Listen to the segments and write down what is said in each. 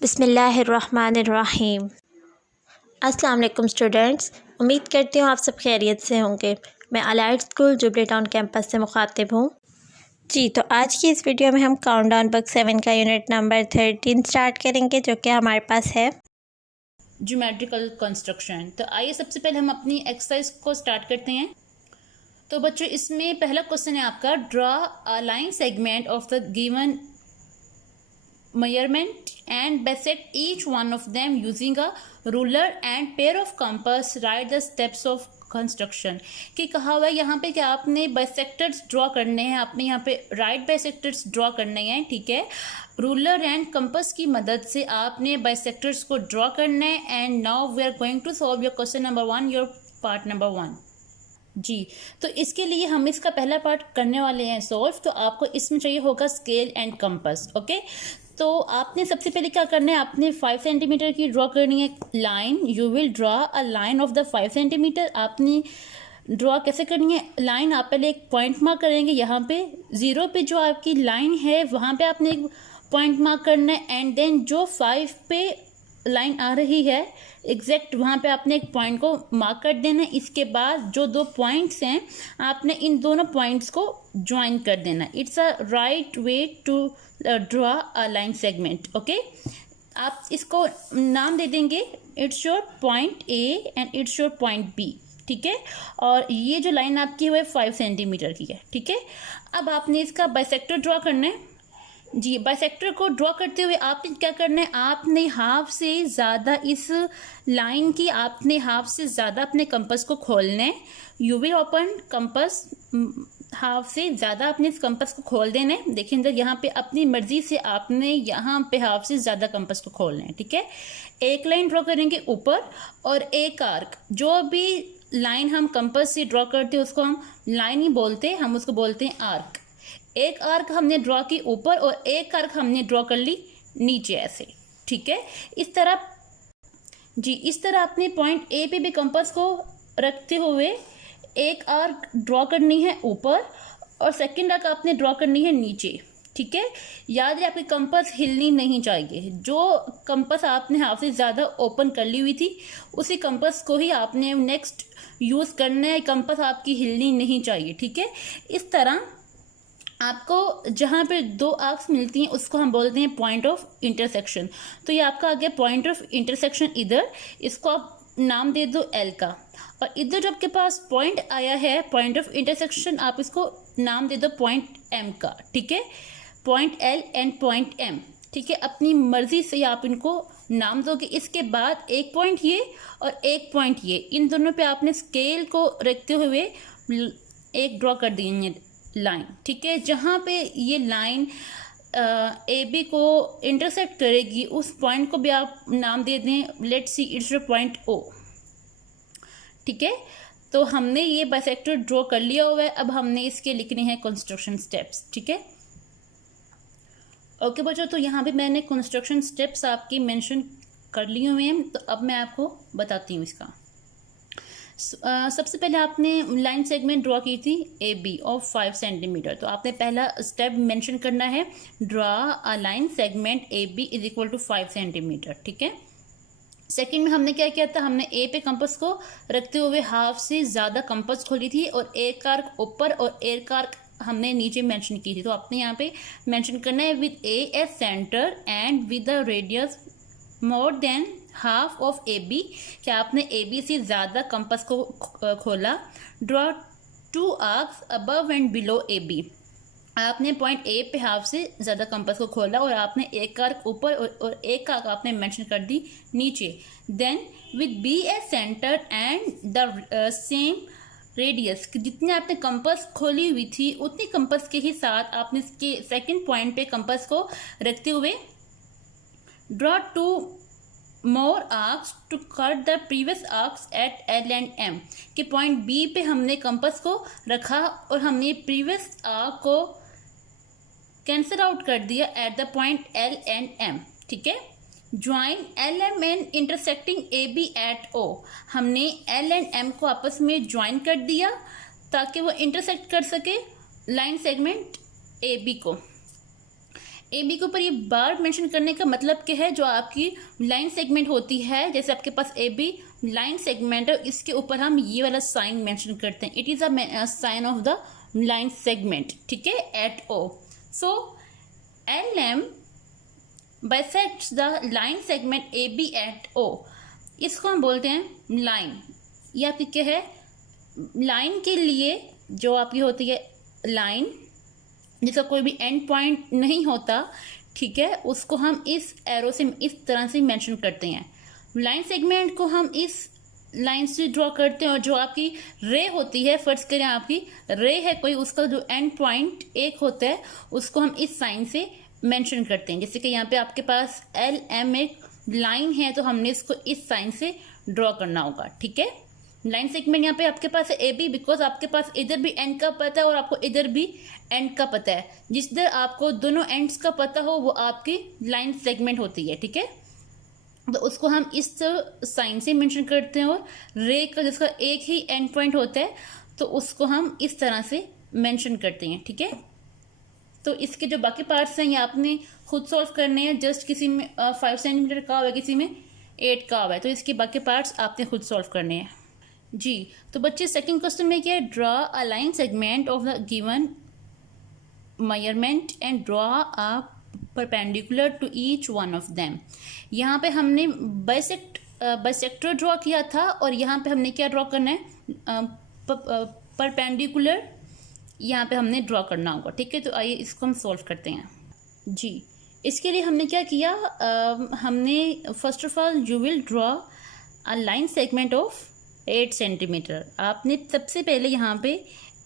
बिस्मिल्लाहिर्रहमानिर्रहीम। अस्सलाम वालेकुम स्टूडेंट्स, उम्मीद करती हूँ आप सब खैरियत से होंगे। मैं allied school jubilee town campus से मुखातिब हूँ। जी, तो आज की इस वीडियो में हम काउंटडाउन बुक 7 का यूनिट नंबर 13 स्टार्ट करेंगे, जो कि हमारे पास है ज्योमेट्रिकल कंस्ट्रक्शन। तो आइए सबसे पहले हम अपनी एक्सरसाइज को स्टार्ट करते हैं। तो बच्चों, इसमें पहला क्वेश्चन है आपका, draw a line segment of the given measurement and bisect each one of them using a ruler and pair of compass. Write the steps of construction। कि कहा हुआ है यहाँ पे कि आपने बाइसेक्टर्स ड्रॉ करने हैं, आपने यहाँ पे राइट बाइसेक्टर्स ड्रॉ करने हैं, ठीक है। रूलर एंड कंपास की मदद से आपने बाइसेक्टर्स को ड्रॉ करना है। And now we are going to solve your question number 1, your part number 1। जी, तो इसके लिए हम इसका पहला पार्ट करने वाले हैं सॉल्व। तो आपको इसमें चाहिए होगा स्केल एंड कंपास। ओके, तो आपने सबसे पहले क्या करना है, आपने 5 सेंटीमीटर की ड्रॉ करनी है line. You will draw a line of the 5 centimetre. आपने ड्रॉ कैसे करनी है लाइन, आप पहले एक पॉइंट मार्क करेंगे यहाँ पे, जीरो पे जो आपकी लाइन है वहाँ पे आपने एक पॉइंट मार्क करना है। एंड देन जो 5 पे लाइन आ रही है एग्जैक्ट वहाँ पे आपने एक पॉइंट को मार्क कर देना है। इसके बाद जो दो पॉइंट्स हैं आपने इन दोनों पॉइंट्स को ज्वाइन कर देना है। It's a right way to draw a line segment. Okay, आप इसको नाम दे देंगे, it's your point A and it's your point B, ठीक है। और ये जो लाइन आपकी है 5 सेंटीमीटर की है, ठीक है। अब आपने इसका बाइसेक्टर ड्रॉ करना है। जी, बाइसेक्टर को ड्रॉ करते हुए आपने क्या करना है, आपने हाफ से ज़्यादा इस लाइन की, आपने हाफ से ज़्यादा अपने कंपास को खोलना है। You will open compass, half से ज़्यादा अपने इस कंपास को खोल देना है। देखिए अंदर यहाँ पे अपनी मर्जी से आपने यहाँ पे हाफ से ज़्यादा कंपास को खोलना है, ठीक है। एक लाइन ड्रॉ करेंगे ऊपर और एक आर्क। जो भी लाइन हम कंपास से ड्रॉ करते हैं उसको हम लाइन ही बोलते हैं, हम उसको बोलते हैं आर्क। एक आर्क हमने ड्रॉ की ऊपर और एक आर्क हमने ड्रॉ कर ली नीचे, ऐसे, ठीक है। इस तरह जी, इस तरह अपने पॉइंट ए पे भी कंपास को रखते हुए एक आर्क ड्रॉ करनी है ऊपर और सेकंड आर्क आपने ड्रॉ करनी है नीचे, ठीक है। याद है आपकी कंपास हिलनी नहीं चाहिए। जो कंपास आपने हाफ से ज़्यादा ओपन कर ली हुई थी उसी कंपास को ही आपने नेक्स्ट यूज़ करना है। कंपास आपकी हिलनी नहीं चाहिए, ठीक है। इस तरह आपको जहाँ पे दो आर्क्स मिलती हैं उसको हम बोलते हैं पॉइंट ऑफ इंटरसेक्शन। तो ये आपका आ गया पॉइंट ऑफ इंटरसेक्शन इधर, इसको आप नाम दे दो एल का। और इधर जो आपके पास पॉइंट आया है पॉइंट ऑफ इंटरसेक्शन, आप इसको नाम दे दो पॉइंट एम का, ठीक है। Point L and point M, ठीक है। अपनी मर्जी से आप इनको नाम दोगे। इसके बाद एक पॉइंट ये और एक पॉइंट ये, इन दोनों पे आपने स्केल को रखते हुए एक ड्रॉ कर देंगे लाइन, ठीक है। जहाँ पे ये लाइन ए बी को इंटरसेक्ट करेगी उस पॉइंट को भी आप नाम दे दें, let's see it's your point O, ठीक है। तो हमने ये बाइसेक्टर ड्रॉ कर लिया हुआ है। अब हमने इसके लिखने हैं कंस्ट्रक्शन स्टेप्स, ठीक है। ओके बच्चों, तो यहाँ पे मैंने कंस्ट्रक्शन स्टेप्स आपकी मेंशन कर लिए हुए हैं। तो अब मैं आपको बताती हूँ इसका। सबसे पहले आपने लाइन सेगमेंट ड्रॉ की थी ए बी ऑफ 5 सेंटीमीटर। तो आपने पहला स्टेप मेंशन करना है, draw a line segment A B is equal to 5 centimetre, ठीक है। सेकंड में हमने क्या किया था, हमने ए पे कंपास को रखते हुए हाफ से ज़्यादा कंपास खोली थी और एक आर्क ऊपर और एक आर्क हमने नीचे मेंशन की थी। तो आपने यहाँ पे मेंशन करना है with A as centre and with the radius more than half of A B. क्या आपने ए बी से ज़्यादा कंपास को खोला। Draw 2 arcs above and below A B. आपने पॉइंट ए पे हाफ से ज़्यादा कंपास को खोला और आपने एक आर्क ऊपर और एक आर्क आपने मेंशन कर दी नीचे। Then with B as centre and the same radius, जितने आपने कंपास खोली हुई थी उतनी कंपास के ही साथ आपने इसके सेकंड पॉइंट पे कंपास को रखते हुए draw 2 more arcs to cut the previous arcs at L and M. के पॉइंट बी पे हमने कंपास को रखा और हमने प्रीवियस आर्क को कैंसिल आउट कर दिया at the point L and M, ठीक है। Join L M and intersecting A B at O. हमने एल एंड एम को आपस में ज्वाइन कर दिया ताकि वो इंटरसेक्ट कर सके लाइन सेगमेंट ए बी को। ए बी के ऊपर ये बार मेंशन करने का मतलब क्या है, जो आपकी लाइन सेगमेंट होती है, जैसे आपके पास ए बी लाइन सेगमेंट है, इसके ऊपर हम ये वाला साइन मेंशन करते हैं। It is a sign of the line segment, ठीक है, at O. So L M bisects the line segment A B at O. इसको हम बोलते हैं लाइन। ये आपकी क्या है, लाइन के लिए जो आपकी होती है लाइन, जिसका कोई भी एंड पॉइंट नहीं होता, ठीक है, उसको हम इस एरो से इस तरह से मेंशन करते हैं। लाइन सेगमेंट को हम इस लाइन से ड्रॉ करते हैं, और जो आपकी रे होती है, फर्ज करें आपकी रे है कोई, उसका जो एंड पॉइंट एक होता है उसको हम इस साइन से मेंशन करते हैं। जैसे कि यहाँ पे आपके पास एल एम एक लाइन है, तो हमने इसको इस साइन से ड्रॉ करना होगा, ठीक है। लाइन सेगमेंट यहाँ पे आपके पास है ए बी, बिकॉज आपके पास इधर भी एंड का पता है और आपको इधर भी एंड का पता है। जिस तरह आपको दोनों एंड्स का पता हो वो आपकी लाइन सेगमेंट होती है, ठीक है। तो उसको हम इस साइन से मेंशन करते हैं, और रे का जिसका एक ही एंड पॉइंट होता है तो उसको हम इस तरह से मेंशन करते हैं, ठीक है। तो इसके जो बाकी पार्ट्स हैं ये आपने खुद सॉल्व करने हैं। जस्ट किसी में 5 सेंटीमीटर का हुआ है, किसी में 8 का हुआ है, तो इसके बाकी पार्ट्स आपने खुद सॉल्व करने हैं जी। तो बच्चे सेकंड क्वेश्चन में क्या है, draw a line segment of the given measurement and draw a perpendicular to each one of them. यहाँ पे हमने बाइसेक्टर ड्रॉ किया था, और यहाँ पे हमने क्या ड्रॉ करना है, परपेंडिकुलर यहाँ पे हमने ड्रॉ करना होगा, ठीक है। तो आइए इसको हम सॉल्व करते हैं जी। इसके लिए हमने क्या किया, हमने first of all you will draw a line segment of 8 centimetre. आपने सबसे पहले यहाँ पे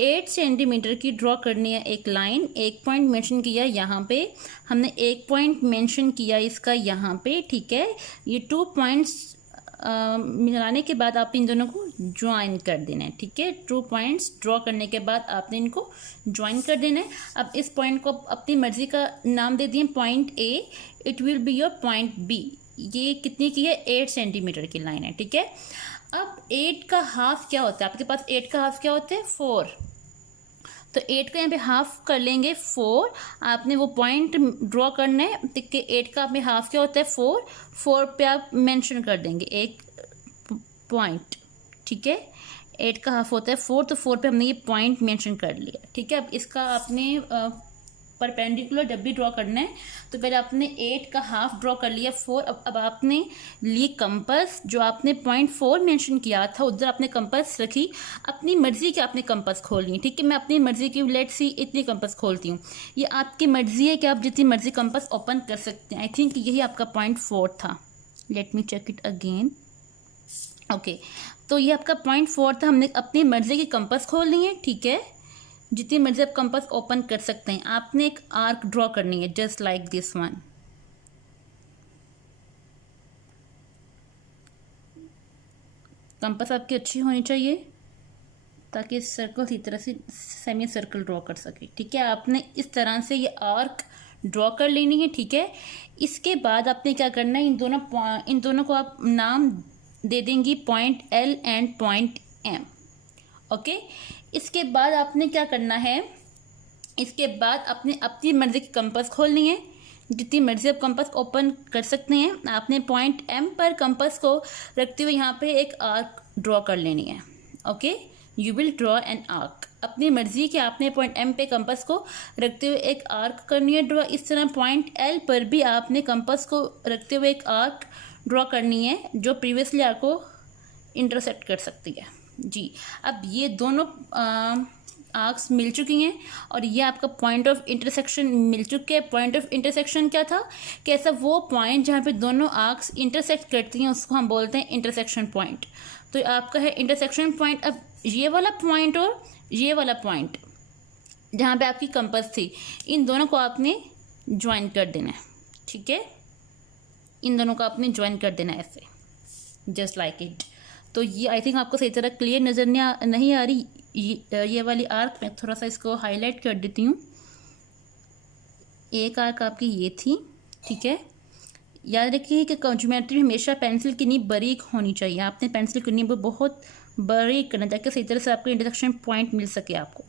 8 सेंटीमीटर की ड्रॉ करनी है एक लाइन। एक पॉइंट मेंशन किया यहाँ पे, हमने एक पॉइंट मेंशन किया इसका यहाँ पे, ठीक है। ये 2 पॉइंट्स मिलाने के बाद आप इन दोनों को ज्वाइन कर देना है, ठीक है। 2 पॉइंट्स ड्रॉ करने के बाद आपने इनको ज्वाइन कर देना है। अब इस पॉइंट को अपनी मर्जी का नाम दे दिए, point A, it will be your point B. ये कितनी की है, 8 सेंटीमीटर की लाइन है, ठीक है। अब 8 का हाफ क्या होता है, आपके पास 8 का हाफ क्या होता है, 4। तो 8 को यहाँ पे हाफ कर लेंगे 4। आपने वो पॉइंट ड्रॉ करना है, ठीक है। 8 का आपने हाफ क्या होता है, 4 पे आप मेंशन कर देंगे एक पॉइंट, ठीक है। 8 का हाफ होता है 4, तो 4 पे हमने ये पॉइंट मेंशन कर लिया, ठीक है। अब इसका आपने परपेंडिकुलर जब भी ड्रॉ करना है तो पहले आपने 8 का हाफ ड्रॉ कर लिया 4। अब आपने लिए कंपास, जो आपने पॉइंट 4 मेंशन किया था उधर आपने कंपास रखी। अपनी मर्जी की आपने कंपास खोलनी, ठीक है। मैं अपनी मर्जी की लेट्स सी इतनी कंपास खोलती हूँ। ये आपकी मर्जी है कि आप जितनी मर्जी कंपास ओपन कर सकते हैं। आई थिंक यही आपका पॉइंट 4 था। Let me check it again. Okay, तो ये आपका पॉइंट 4 था। हमने अपनी मर्जी की कंपास खोलनी है, ठीक है। जितनी मर्जी आप कंपास ओपन कर सकते हैं। आपने एक आर्क ड्रॉ करनी है, just like this one. Compass आपकी अच्छी होनी चाहिए ताकि सर्कल इस तरह से सेमी सर्कल ड्रॉ कर सके, ठीक है। आपने इस तरह से ये आर्क ड्रॉ कर लेनी है, ठीक है। इसके बाद आपने क्या करना है, इन दोनों को आप नाम दे देंगी point L and point M, okay. इसके बाद आपने क्या करना है, इसके बाद आपने अपनी मर्जी की कंपास खोलनी है। जितनी मर्जी आप कंपास ओपन कर सकते हैं। आपने पॉइंट एम पर कंपास को रखते हुए यहाँ पे एक आर्क ड्रॉ कर लेनी है, okay. You will draw an arc. अपनी मर्जी के आपने पॉइंट एम पे कंपास को रखते हुए एक आर्क करनी है ड्रॉ। इस तरह पॉइंट एल पर भी आपने कंपास को रखते हुए एक आर्क ड्रॉ करनी है, जो प्रीवियसली आर्क को इंटरसेक्ट कर सकती है जी। अब ये दोनों आर्क्स मिल चुकी हैं और ये आपका पॉइंट ऑफ इंटरसेक्शन मिल चुके हैं। पॉइंट ऑफ इंटरसेक्शन क्या था, कैसा वो पॉइंट जहाँ पे दोनों आर्क्स इंटरसेक्ट करती हैं उसको हम बोलते हैं इंटरसेक्शन पॉइंट। तो आपका है इंटरसेक्शन पॉइंट। अब ये वाला पॉइंट और ये वाला पॉइंट जहाँ पे आपकी कंपास थी, इन दोनों को आपने ज्वाइन कर देना है, ठीक है। इन दोनों को आपने ज्वाइन कर देना है ऐसे, जस्ट लाइक इट। तो ये आई थिंक आपको सही तरह क्लियर नज़र नहीं आ रही। ये वाली आर्क मैं थोड़ा सा इसको हाईलाइट कर देती हूँ। एक आर्क आपकी ये थी, ठीक है। याद रखिए कि ज्योमेट्री हमेशा पेंसिल की नीब बारीक होनी चाहिए। आपने पेंसिल की नीब बहुत बारीक करना ताकि सही तरह से आपको इंटरसेक्शन पॉइंट मिल सके आपको।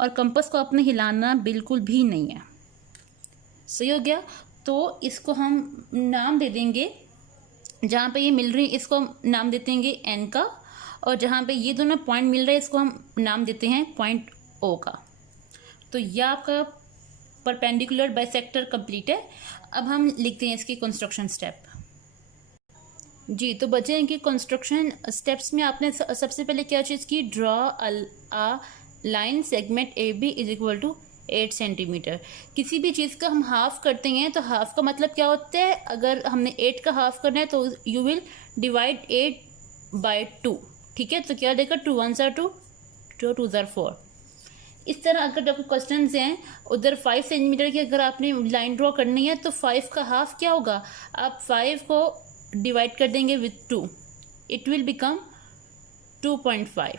और कंपास को आपने हिलाना बिल्कुल भी नहीं है, सही हो गया। तो इसको हम नाम दे देंगे, जहाँ पे ये मिल रही है इसको हम नाम देते हैं एन का, और जहाँ पे ये दोनों पॉइंट मिल रहे हैं इसको हम नाम देते हैं पॉइंट ओ का। तो यह आपका परपेंडिकुलर बाइसेक्टर कंप्लीट है। अब हम लिखते हैं इसकी कंस्ट्रक्शन स्टेप। जी, तो बचे हैं कि कंस्ट्रक्शन स्टेप्स में आपने सबसे पहले क्या चीज़ की, draw a line segment A B is equal to 8 centimetre. किसी भी चीज़ का हम हाफ करते हैं तो हाफ का मतलब क्या होता है, अगर हमने 8 का हाफ करना है तो यू विल डिवाइड 8 बाय 2, ठीक है। तो क्या देगा, 2 1 2, 2 2 4। इस तरह अगर जब क्वेश्चन हैं उधर 5 सेंटीमीटर की अगर आपने लाइन ड्रॉ करनी है तो 5 का हाफ क्या होगा, आप 5 को डिवाइड कर देंगे विथ 2, इट विल बिकम 2.5,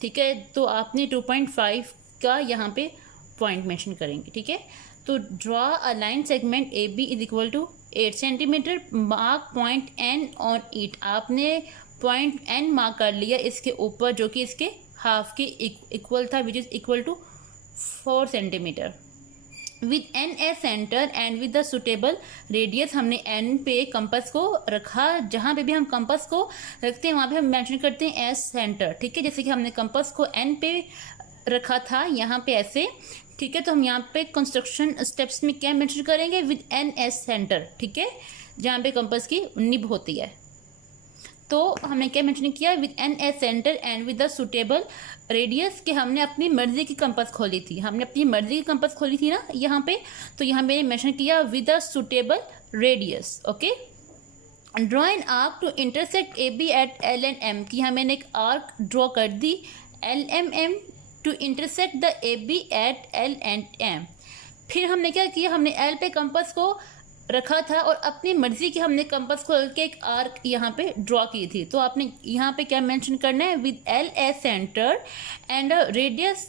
ठीक है। तो आपने 2.5 का यहाँ पे पॉइंट मेंशन करेंगे, ठीक है। तो draw a line segment A B is equal to 8 centimetre, mark point N on it. आपने पॉइंट एन मार्क कर लिया इसके ऊपर जो कि इसके हाफ के इक्वल था, which is equal to 4 centimetre. With N as centre and with the suitable radius, हमने एन पे कंपास को रखा, जहाँ पे भी हम कंपास को रखते हैं वहाँ पे हम मेंशन करते हैं एस सेंटर, ठीक है। जैसे कि हमने कंपास को एन पे रखा था यहाँ पे ऐसे, ठीक है। तो हम यहाँ पे कंस्ट्रक्शन स्टेप्स में क्या मेंशन करेंगे, विद एन एस सेंटर, ठीक है, जहाँ पे कंपास की निब होती है। तो हमने क्या मेंशन किया, with N as centre and with the suitable radius, कि हमने अपनी मर्जी की कंपास खोली थी, हमने अपनी मर्जी की कंपास खोली थी ना यहाँ पे, तो यहाँ मैंने मेंशन किया with the suitable radius, okay. Draw an arc to intersect A B at L and M, की यहाँ मैंने एक आर्क ड्रॉ कर दी L M M to intersect the A B at L and M. फिर हमने क्या किया, हमने एल पे कंपास को रखा था और अपनी मर्जी की हमने कंपास खोल के एक आर्क यहाँ पे ड्रॉ की थी। तो आपने यहाँ पे क्या मेंशन करना है, with L as centre and radius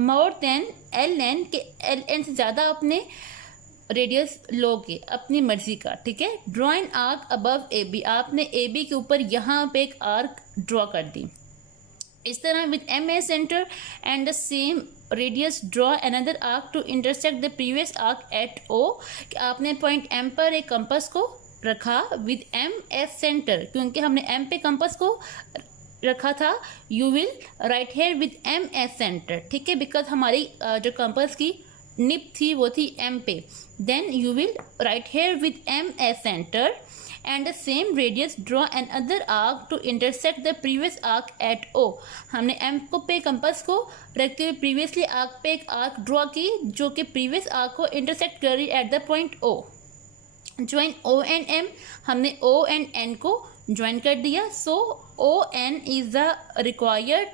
more than L N, के एल एन से ज़्यादा अपने रेडियस लोगे अपनी मर्जी का, ठीक है। Draw an arc above A B, आपने ए बी के ऊपर यहाँ पे एक आर्क ड्रॉ कर दी। इस तरह with M a centre and the same radius draw another arc to intersect the previous arc at O, आपने पॉइंट एम पर एक कंपास को रखा विद एम एस सेंटर, क्योंकि हमने एम पे कंपास को रखा था, you will write here with M as centre, ठीक है, बिकॉज हमारी जो कंपास की निप थी वो थी एम पे। Then you will write here with M as centre and the same radius draw another arc to intersect the previous arc at O। हमने M को पे कंपास को रखते हुए प्रीवियसली आर्क पे एक आर्क ड्रॉ की जो कि प्रीवियस आर्क को इंटरसेक्ट कर रही at the point O। Join O and M, हमने O एंड N को ज्वाइन कर दिया। So O N is the required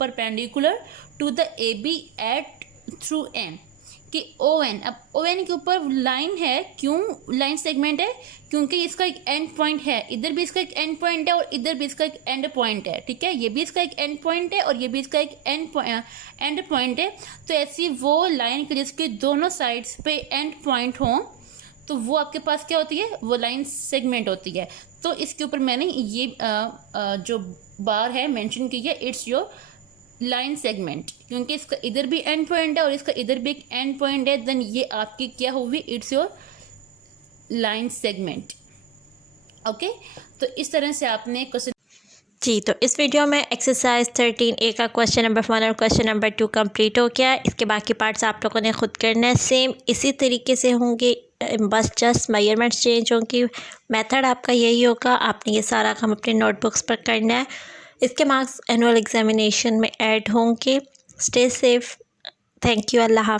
perpendicular to the A B at through M, कि ओ एन, अब O N के ऊपर लाइन है, क्यों लाइन सेगमेंट है, क्योंकि इसका एक एंड पॉइंट है, इधर भी इसका एक एंड पॉइंट है और इधर भी इसका एक एंड पॉइंट है, ठीक है। ये भी इसका एक एंड पॉइंट है और ये भी इसका एक एंड पॉइंट है। तो ऐसी वो लाइन के जिसके दोनों साइड्स पे एंड पॉइंट हों तो वो आपके पास क्या होती है, वो लाइन सेगमेंट होती है। तो इसके ऊपर मैंने ये जो बार है मेंशन की है, इट्स योर लाइन सेगमेंट, क्योंकि इसका इधर भी एंड पॉइंट है और इसका इधर भी एक एंड पॉइंट है। देन ये आपकी क्या होगी, it's your line segment, okay. तो इस तरह से आपने क्वेश्चन। जी, तो इस वीडियो में एक्सरसाइज 13A का क्वेश्चन नंबर 1 और क्वेश्चन नंबर 2 कंप्लीट हो गया। इसके बाकी पार्ट्स आप लोगों ने खुद करना है, सेम इसी तरीके से होंगे, बस जस्ट मेजरमेंट्स चेंज होंगी। मेथड आपका यही होगा, आपने ये सारा काम अपने नोटबुक्स पर करना है। इसके मार्क्स एनुअल एग्जामिनेशन में ऐड होंगे। स्टे सेफ, थैंक यू, अल्लाह हाफ़िज़।